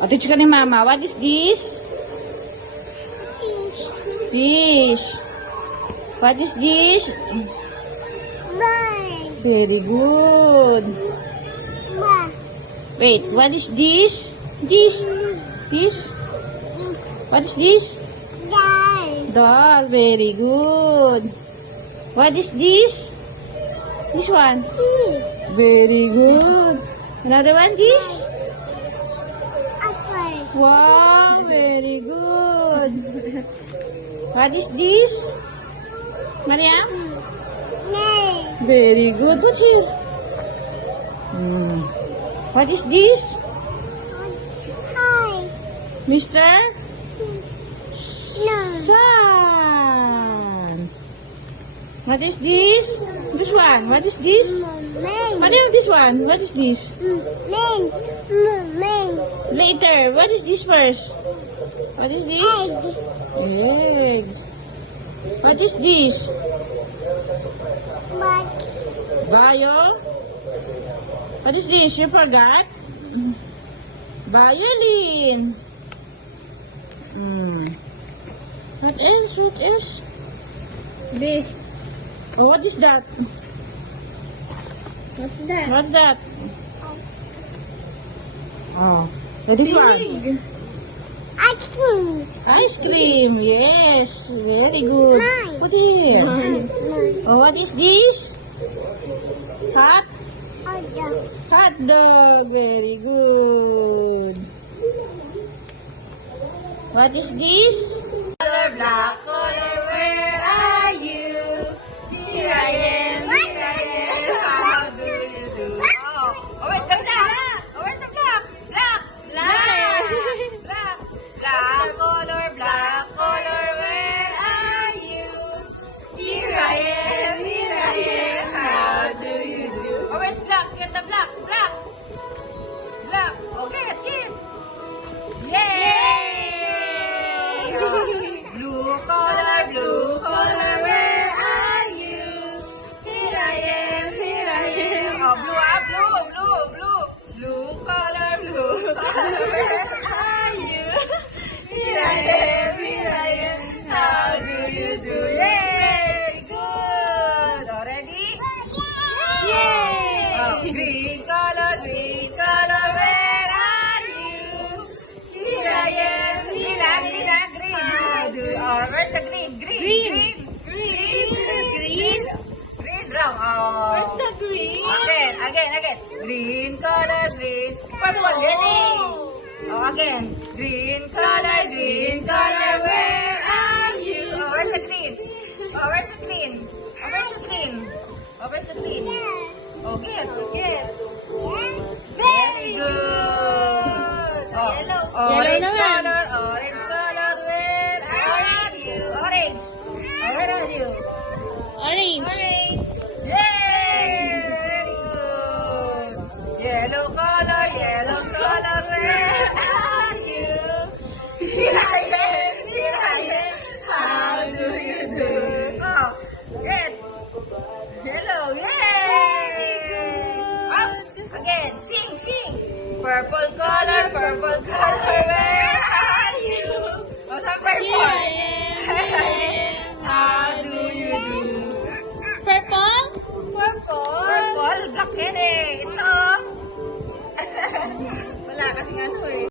O, teach ka ni Mama. What is this? Fish. What is this? Very good. Wait, what is this? This? What is this? Doll. Very good. What is this? This one? Very good. Another one, this? Wow, very good. What is this? Mariam? Very good. What's here? What is this? Mister? Sun. What is this? This one. What is this? What is this one? What is this? Later. What is this first? What is this? Egg. What is this? Bio. What is this? You forgot? Violin. What else? What else? This. Oh, what is that? What's that? What's that? Oh, this one. Ice cream. Ice cream. Yes, very good. Put here. Oh, what is this? Hot dog. Very good. What is this? Color black, color, where are you? Here I am, here I am, how do you do? Oh, where's the black? Where's the black? Black, black color, where are you? Here I am, how do you do? Oh, where's black? Get the black. Oh, get. Yay! Blue color, where are you? Here I am. Oh, blue color, where are you? Here I am. How do you do? Yay! Good. Already? Yay! Oh, green color, where are you? Here I am. Green. Oh, where's the green? Green round. Oh. Where's the green? Again. Green color. First one, ready? Oh, again. Green color, where are you? Oh, where's the green? Oh, get. Very good. Oh, orange color, where are you? Orange. Oh, where are you? Orange. Yay! Very good. Yellow color, where are you? Here I am. How do you do? Oh, get. Hello, yay! Up. Again, sing. Purple color, where are you? Oh, some purple. Here I am. How do you do? Purple? Purple, black yan eh. Ito. Wala kasing ano eh.